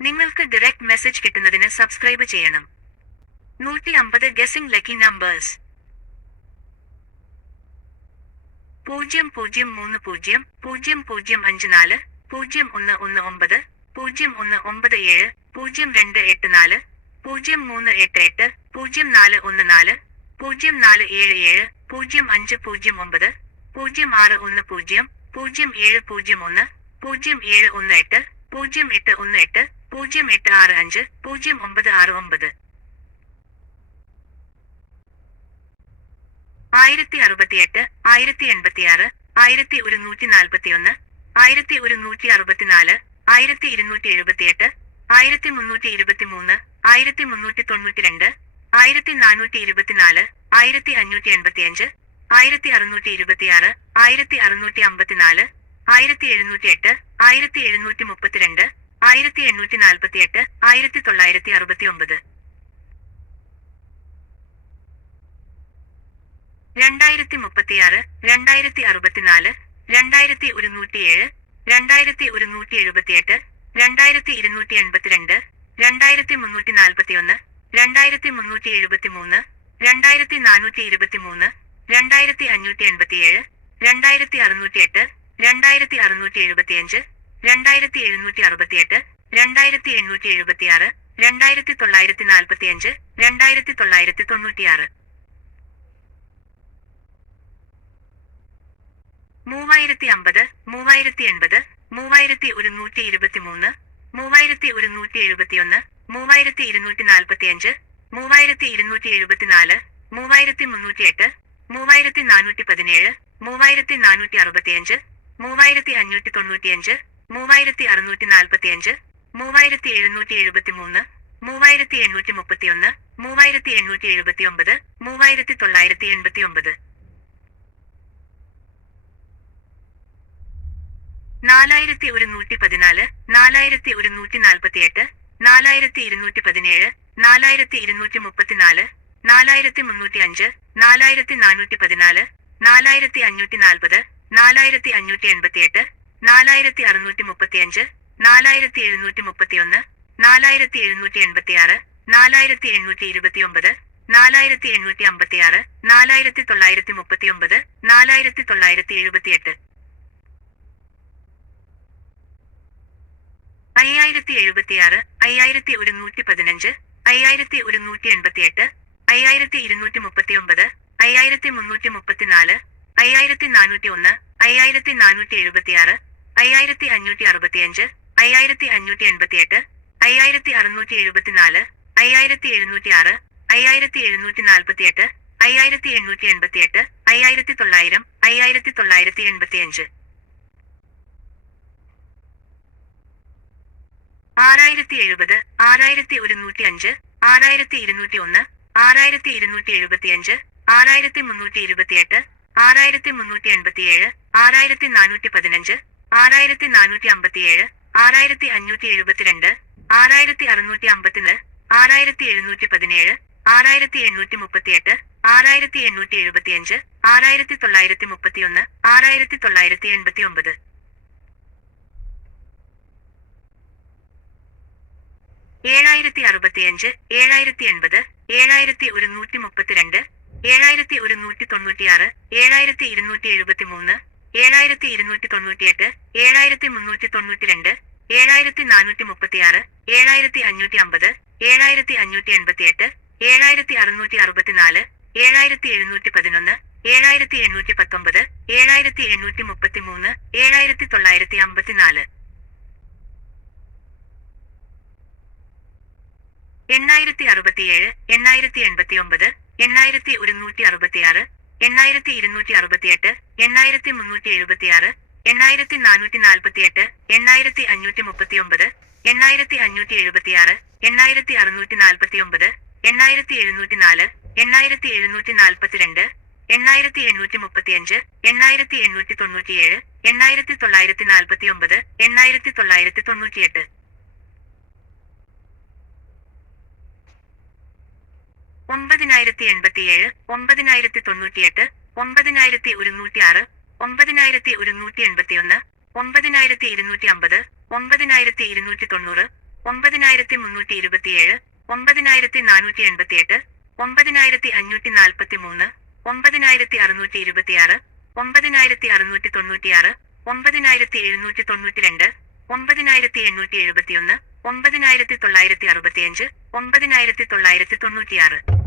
നിങ്ങൾക്ക് direct message കിട്ടുന്നതിന് subscribe ചെയ്യണം. നൂറ്റി അമ്പത് ഗസിംഗ് ലക്കി നമ്പേഴ്സ് പൂജ്യം പൂജ്യം മൂന്ന് പൂജ്യം പൂജ്യം പൂജ്യം അഞ്ച് നാല് പൂജ്യം ഒന്ന് ഒന്ന് ഒമ്പത് പൂജ്യം ഒന്ന് ഒമ്പത് ഏഴ് പൂജ്യം രണ്ട് എട്ട് നാല് പൂജ്യം മൂന്ന് എട്ട് എട്ട് പൂജ്യം നാല് ഒന്ന് നാല് പൂജ്യം നാല് ഏഴ് ഏഴ് പൂജ്യം അഞ്ച് പൂജ്യം ഒമ്പത് പൂജ്യം ആറ് ഒന്ന് പൂജ്യം പൂജ്യം ഏഴ് പൂജ്യം ഒന്ന് പൂജ്യം ഏഴ് ഒന്ന് എട്ട് പൂജ്യം എട്ട് ഒന്ന് എട്ട് പൂജ്യം എട്ട് ആറ് അഞ്ച് പൂജ്യം ഒമ്പത് ആറ് ഒമ്പത്. ആയിരത്തി അറുപത്തിയെട്ട് ആയിരത്തി എൺപത്തിയാറ് ആയിരത്തി ഒരുന്നൂറ്റി നാൽപ്പത്തിയൊന്ന് ആയിരത്തി ഒരുന്നൂറ്റി അറുപത്തിനാല് ആയിരത്തി ഇരുന്നൂറ്റി എഴുപത്തിയെട്ട് ആയിരത്തി മുന്നൂറ്റി ഇരുപത്തിമൂന്ന് ആയിരത്തി മുന്നൂറ്റി തൊണ്ണൂറ്റിരണ്ട് ആയിരത്തി നാനൂറ്റി ഇരുപത്തിനാല് ആയിരത്തി അഞ്ഞൂറ്റി എൺപത്തിയഞ്ച് ആയിരത്തി അറുന്നൂറ്റി ഇരുപത്തിയാറ് ആയിരത്തി അറുന്നൂറ്റി അമ്പത്തിനാല് ആയിരത്തി എഴുന്നൂറ്റി എട്ട് ആയിരത്തി എഴുന്നൂറ്റി മുപ്പത്തിരണ്ട് ആയിരത്തി എണ്ണൂറ്റി നാൽപ്പത്തിയെട്ട് ആയിരത്തി തൊള്ളായിരത്തി അറുപത്തി ഒമ്പത് രണ്ടായിരത്തി മുപ്പത്തിയാറ് രണ്ടായിരത്തി അറുപത്തിനാല് രണ്ടായിരത്തി ഒരുന്നൂറ്റിയേഴ് രണ്ടായിരത്തി ഒരുന്നൂറ്റി എഴുപത്തിയെട്ട് രണ്ടായിരത്തി ഇരുന്നൂറ്റി എൺപത്തിരണ്ട് രണ്ടായിരത്തി മുന്നൂറ്റി നാൽപ്പത്തിയൊന്ന് രണ്ടായിരത്തി മുന്നൂറ്റി എഴുപത്തിമൂന്ന് രണ്ടായിരത്തി നാനൂറ്റി ഇരുപത്തിമൂന്ന് രണ്ടായിരത്തി അഞ്ഞൂറ്റി എൺപത്തിയേഴ് രണ്ടായിരത്തി അറുന്നൂറ്റി എട്ട് രണ്ടായിരത്തി അറുന്നൂറ്റി എഴുപത്തിയഞ്ച് രണ്ടായിരത്തി എഴുന്നൂറ്റി അറുപത്തിയെട്ട് രണ്ടായിരത്തി എണ്ണൂറ്റി എഴുപത്തിയാറ് രണ്ടായിരത്തി തൊള്ളായിരത്തി നാൽപ്പത്തിയഞ്ച് രണ്ടായിരത്തി തൊള്ളായിരത്തി തൊണ്ണൂറ്റിയാറ് മൂവായിരത്തി അമ്പത് മൂവായിരത്തി എൺപത് മൂവായിരത്തി ഒരുന്നൂറ്റി ഇരുപത്തിമൂന്ന് മൂവായിരത്തി ഒരുന്നൂറ്റി എഴുപത്തിയൊന്ന് മൂവായിരത്തി ഇരുന്നൂറ്റി നാൽപ്പത്തിയഞ്ച് മൂവായിരത്തി ഇരുന്നൂറ്റി എഴുപത്തിനാല് മൂവായിരത്തി മുന്നൂറ്റിയെട്ട് മൂവായിരത്തി നാനൂറ്റി പതിനേഴ് മൂവായിരത്തി നാനൂറ്റി അറുപത്തിയഞ്ച് മൂവായിരത്തി അഞ്ഞൂറ്റി തൊണ്ണൂറ്റിയഞ്ച് മൂവായിരത്തി അറുന്നൂറ്റി നാൽപ്പത്തിയഞ്ച് മൂവായിരത്തി എഴുന്നൂറ്റി എഴുപത്തിമൂന്ന് മൂവായിരത്തി എണ്ണൂറ്റി മുപ്പത്തിയൊന്ന് മൂവായിരത്തി എണ്ണൂറ്റി എഴുപത്തിയൊമ്പത് മൂവായിരത്തി തൊള്ളായിരത്തി എൺപത്തിയൊമ്പത് നാലായിരത്തി ഒരുന്നൂറ്റി പതിനാല് നാലായിരത്തി ഒരുന്നൂറ്റി നാൽപ്പത്തിയെട്ട് നാലായിരത്തി ഇരുന്നൂറ്റി പതിനേഴ് നാലായിരത്തി ഇരുന്നൂറ്റി മുപ്പത്തിനാല് നാലായിരത്തി മുന്നൂറ്റി അഞ്ച് നാലായിരത്തി നാനൂറ്റി പതിനാല് നാലായിരത്തി അഞ്ഞൂറ്റി നാൽപ്പത് നാലായിരത്തി അഞ്ഞൂറ്റി എൺപത്തിയെട്ട് നാലായിരത്തി അറുന്നൂറ്റി മുപ്പത്തിയഞ്ച് നാലായിരത്തി എഴുന്നൂറ്റി മുപ്പത്തിയൊന്ന് നാലായിരത്തി എഴുന്നൂറ്റി എൺപത്തിയാറ് നാലായിരത്തി എണ്ണൂറ്റി ഇരുപത്തിയൊമ്പത് നാലായിരത്തി എണ്ണൂറ്റി അമ്പത്തിയാറ് നാലായിരത്തി തൊള്ളായിരത്തി മുപ്പത്തിയൊമ്പത് നാലായിരത്തി തൊള്ളായിരത്തി എഴുപത്തിയെട്ട് അയ്യായിരത്തി എഴുപത്തിയാറ് അയ്യായിരത്തി ഒരുന്നൂറ്റി പതിനഞ്ച് അയ്യായിരത്തി ഒരുന്നൂറ്റി എൺപത്തിയെട്ട് അയ്യായിരത്തി ഇരുന്നൂറ്റി മുപ്പത്തിയൊമ്പത് അയ്യായിരത്തി മുന്നൂറ്റി മുപ്പത്തിനാല് അയ്യായിരത്തി നാനൂറ്റി ഒന്ന് അയ്യായിരത്തി നാനൂറ്റി എഴുപത്തിയാറ് അയ്യായിരത്തി അഞ്ഞൂറ്റി അറുപത്തിയഞ്ച് അയ്യായിരത്തി അഞ്ഞൂറ്റി എൺപത്തിയെട്ട് അയ്യായിരത്തി അറുന്നൂറ്റി എഴുപത്തിനാല് അയ്യായിരത്തി എഴുന്നൂറ്റി ആറ് അയ്യായിരത്തി എഴുന്നൂറ്റി നാൽപ്പത്തിയെട്ട് അയ്യായിരത്തി എണ്ണൂറ്റി എൺപത്തിയെട്ട് അയ്യായിരത്തി തൊള്ളായിരം അയ്യായിരത്തി തൊള്ളായിരത്തി എൺപത്തിയഞ്ച് ആറായിരത്തി എഴുപത് ആറായിരത്തി ഒരുന്നൂറ്റി അഞ്ച് ആറായിരത്തി ഇരുന്നൂറ്റി ഒന്ന് ആറായിരത്തി ഇരുന്നൂറ്റി എഴുപത്തിയഞ്ച് ആറായിരത്തി മുന്നൂറ്റി ഇരുപത്തിയെട്ട് ആറായിരത്തി മുന്നൂറ്റി എൺപത്തിയേഴ് ആറായിരത്തി നാനൂറ്റി പതിനഞ്ച് ആറായിരത്തി നാനൂറ്റി അമ്പത്തിയേഴ് ആറായിരത്തി അഞ്ഞൂറ്റി എഴുപത്തിരണ്ട് ആറായിരത്തി അറുന്നൂറ്റി അമ്പത്തിനാല് ആറായിരത്തി എഴുന്നൂറ്റി പതിനേഴ് ആറായിരത്തി എണ്ണൂറ്റി മുപ്പത്തിയെട്ട് ആറായിരത്തി എണ്ണൂറ്റി എഴുപത്തിയഞ്ച് ആറായിരത്തി തൊള്ളായിരത്തി മുപ്പത്തിയൊന്ന് ആറായിരത്തി തൊള്ളായിരത്തി എൺപത്തി ഒമ്പത് ഏഴായിരത്തി അറുപത്തിയഞ്ച് ഏഴായിരത്തി എൺപത് ഏഴായിരത്തി ഒരുന്നൂറ്റി മുപ്പത്തിരണ്ട് ഏഴായിരത്തി ഒരുന്നൂറ്റി തൊണ്ണൂറ്റിയാറ് ഏഴായിരത്തി ഇരുന്നൂറ്റി എഴുപത്തി മൂന്ന് ഏഴായിരത്തി ഇരുന്നൂറ്റി തൊണ്ണൂറ്റിയെട്ട് ഏഴായിരത്തി മുന്നൂറ്റി തൊണ്ണൂറ്റിരണ്ട് ഏഴായിരത്തി നാനൂറ്റി മുപ്പത്തിയാറ് ഏഴായിരത്തി അഞ്ഞൂറ്റി അമ്പത് ഏഴായിരത്തി അഞ്ഞൂറ്റി എൺപത്തിയെട്ട് ഏഴായിരത്തി അറുന്നൂറ്റി അറുപത്തിനാല് ഏഴായിരത്തി എഴുന്നൂറ്റി പതിനൊന്ന് ഏഴായിരത്തി എണ്ണൂറ്റി പത്തൊമ്പത് ഏഴായിരത്തി എണ്ണൂറ്റി മുപ്പത്തിമൂന്ന് ഏഴായിരത്തി തൊള്ളായിരത്തി അമ്പത്തിനാല് എണ്ണായിരത്തി അറുപത്തിയേഴ് എണ്ണായിരത്തി എൺപത്തി ഒമ്പത് എണ്ണായിരത്തി ഒരുന്നൂറ്റി അറുപത്തിയാറ് എണ്ണായിരത്തി ഇരുന്നൂറ്റി അറുപത്തിയെട്ട് എണ്ണായിരത്തി മുന്നൂറ്റി എഴുപത്തിയാറ് എണ്ണായിരത്തി നാനൂറ്റി നാൽപ്പത്തിയെട്ട് എണ്ണായിരത്തി അഞ്ഞൂറ്റി മുപ്പത്തിയൊമ്പത് എണ്ണായിരത്തി അഞ്ഞൂറ്റി എഴുപത്തിയാറ് എണ്ണായിരത്തി അറുന്നൂറ്റി നാൽപ്പത്തിയൊമ്പത് എണ്ണായിരത്തി എഴുന്നൂറ്റി നാല് എണ്ണായിരത്തി എഴുന്നൂറ്റി നാൽപ്പത്തിരണ്ട് എണ്ണായിരത്തി എണ്ണൂറ്റി മുപ്പത്തിയഞ്ച് എണ്ണായിരത്തി എണ്ണൂറ്റി തൊണ്ണൂറ്റിയേഴ് എണ്ണായിരത്തി തൊള്ളായിരത്തി നാൽപ്പത്തി ഒമ്പത് എണ്ണായിരത്തി തൊള്ളായിരത്തി തൊണ്ണൂറ്റിയെട്ട് ഒമ്പതിനായിരത്തി എൺപത്തിയേഴ് ഒമ്പതിനായിരത്തി തൊണ്ണൂറ്റിയെട്ട് ഒമ്പതിനായിരത്തി ഒരുന്നൂറ്റി ആറ് ഒമ്പതിനായിരത്തി ഒരുന്നൂറ്റി എൺപത്തിയൊന്ന് ഒമ്പതിനായിരത്തി ഇരുന്നൂറ്റി അമ്പത് ഒമ്പതിനായിരത്തി ഇരുന്നൂറ്റി തൊണ്ണൂറ് ഒമ്പതിനായിരത്തി മുന്നൂറ്റി ഇരുപത്തിയേഴ് ഒമ്പതിനായിരത്തി നാനൂറ്റി എൺപത്തിയെട്ട് ഒമ്പതിനായിരത്തി അഞ്ഞൂറ്റി നാൽപ്പത്തി മൂന്ന് ഒമ്പതിനായിരത്തി അറുന്നൂറ്റി ഇരുപത്തിയാറ് ഒമ്പതിനായിരത്തി അറുന്നൂറ്റി തൊണ്ണൂറ്റിയാറ് ഒമ്പതിനായിരത്തി എഴുന്നൂറ്റി തൊണ്ണൂറ്റിരണ്ട് ഒമ്പതിനായിരത്തി എണ്ണൂറ്റി എഴുപത്തിയൊന്ന് ഒമ്പതിനായിരത്തി തൊള്ളായിരത്തി അറുപത്തിയഞ്ച് ഒമ്പതിനായിരത്തി തൊള്ളായിരത്തി തൊണ്ണൂറ്റിയാറ്